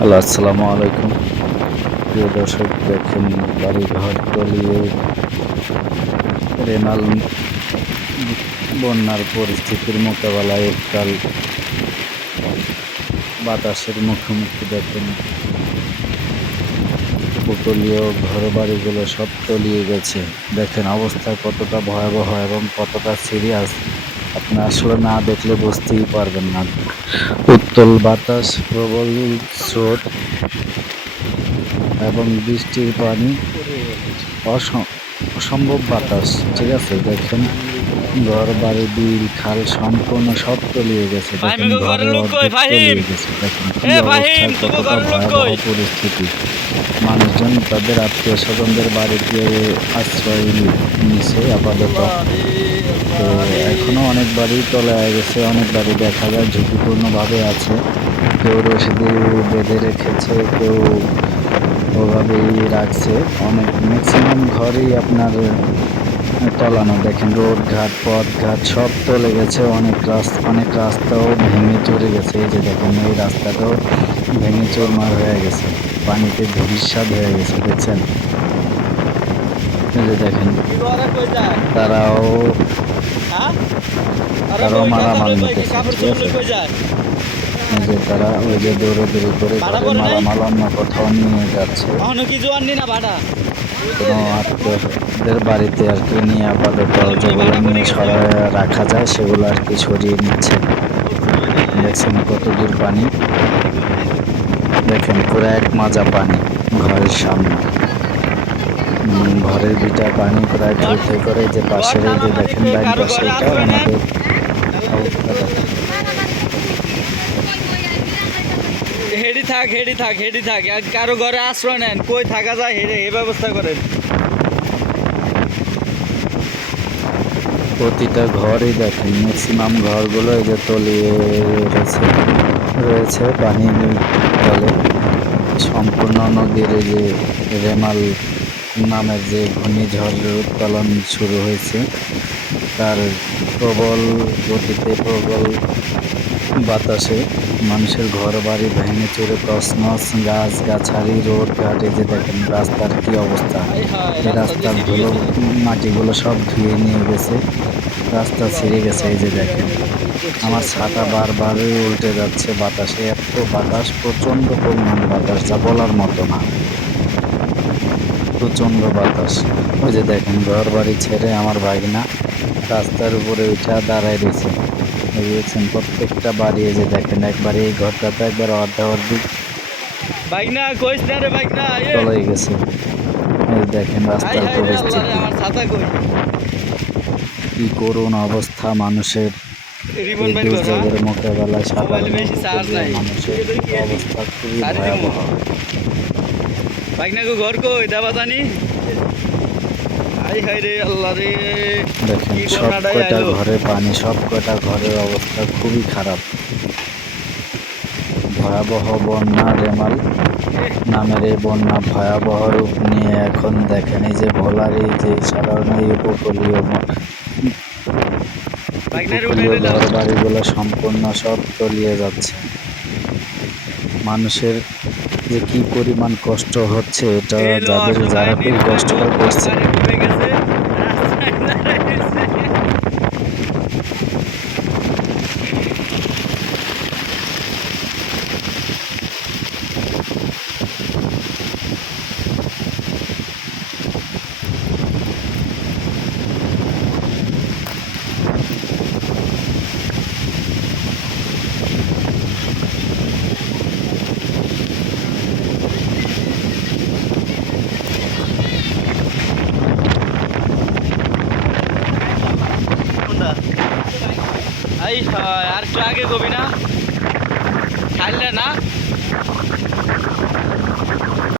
Hello, আসসালামু আলাইকুম। প্রিয় দর্শক, দেখেন বাড়ি ঘর তলিয়ে রেনাল বন্যার পরিস্থিতির মোকাবেলায় এককাল বাতাসের মুখোমুখি দেখেন। উপকূলীয় ঘর বাড়িগুলো সব তলিয়ে গেছে। দেখেন, অবস্থা কতটা ভয়াবহ এবং কতটা সিরিয়াস আপনি আসলে না দেখলে বুঝতেই পারবেন না। উত্তল বাতাস প্রবল স্রোত এবং বৃষ্টির পানি। অসম- অসম্ভব বাতাস ঠিক আছে? দেখেন ঘর বাড়ি বিল খাল সম্পূর্ণ সব তলিয়ে গেছে। দেখেন ঘরের? অর্ধেক তলিয়ে গেছে। দেখেন কতটা ভয়াবহ পরিস্থিতি। মানুষজন তাদের আত্মীয় স্বজনদের বাড়িতে আশ্রয় নিছে আপাতত। তো এখনও অনেক বাড়ি তলায় গেছে অনেক বাড়ি দেখা যায়, ঝুঁকিপূর্ণভাবে আছে। কেউ রশিদে বেঁধে রেখেছে, কেউ ওভাবেই রাখছে। অনেক ম্যাক্সিমাম ঘরেই আপনার তলানো দেখেন রোড ঘাট, পথ ঘাট, সব তলে গেছে। অনেক রাস্তা, অনেক রাস্তাও ভেঙে চড়ে গেছে। এই যে দেখেন, এই রাস্তাটাও ভেঙে চুরমার হয়ে গেছে। পানিতে ধূলিসাৎ হয়ে গেছে, দেখছেন? এই যে দেখেন, তারাও তারাও মারামারি নিতেছে, ঠিক আছে? যে তারা ওই যে করে ভাড়া ঘরে করে নাই? মালামাল অন্য কোথাও নিয়ে যাচ্ছে। না কোনো আত্মীয়দের বাড়িতে আর কি নিয়ে আপাতত যেগুলো নিয়ে সরায় রাখা যায় সেগুলো আর কি সরিয়ে নিচ্ছে। দেখছেন কত দূর পানি। দেখেন পুরো এক মাজা পানি ঘরের সামনে। ঘরের দুইটা পানি প্রায় ঠেকে করে যে পাশের যে দেখেন ব্যাগ পাশে এটা ওনাদের হেডি থাক হেডি থাক হেডি থাক। কারও ঘরে আশ্রয় নেন কই থাকা যায় হেডে এই ব্যবস্থা করেন। প্রতিটা ঘরই দেখেন ম্যাক্সিমাম ঘরগুলো এই যে তলিয়ে রয়েছে রয়েছে পানির তলে। সম্পূর্ণ নদীর এই যে রেমাল নামের যে ঘূর্ণিঝড়ের উত্তোলন শুরু হয়েছে, তার প্রবল গতিতে, প্রবল বাতাসে মানুষের ঘর বাড়ি ভেঙে চুরে তছনছ গাছ গাছালি রোড ঘাটে যে দেখেন রাস্তার কি অবস্থা। এই রাস্তা রাস্তার ধুলো, মাটিগুলো সব ধুয়ে নিয়ে গেছে, রাস্তা ছিঁড়ে গেছে, এই যে দেখেন। আমার ছাতা বারবার উল্টে যাচ্ছে বাতাসে, এত বাতাস, প্রচণ্ড পরিমাণ বাতাস, যা বলার মতো না। প্রচণ্ড বাতাস। ওই যে দেখেন ঘর বাড়ি ছেড়ে আমার ভাগনা রাস্তার উপরে উঠা দাঁড়ায় রয়েছে। দেখছেন প্রত্যেকটা বাড়ি এই যে দেখেন একবারে এই ঘরটাতে একবার অর্ধা অর্ধেক বাইক কইস না রে বাইক না এ চলে গেছে। এই দেখেন রাস্তার পরিস্থিতি। কি করুণ অবস্থা মানুষের। কর হ্যাঁ? দুর্যোগের মোকাবেলায় সাধারণ। মানুষের অবস্থা খুবই ভয়াবহ। বাইক ঘর কই? দেবা জানি দেখেন সব কয়টা ঘরে পানি সব কয়টা ঘরের অবস্থা খুবই খারাপ। ভয়াবহ বন্যা রেমাল নামের এই বন্যা ভয়াবহ রূপ নিয়ে এখন দেখেন এই যে ভোলার এই যে সাধারণ এই উপকূলীয় ঘর বাড়িগুলো সম্পূর্ণ সব তলিয়ে যাচ্ছে। মানুষের যে কি পরিমাণ কষ্ট হচ্ছে এটা যাদের যারা খুব কষ্ট কষ্টটা করছে। কোনটা? এই হয়, আর একটু আগে গবি না খাইলে না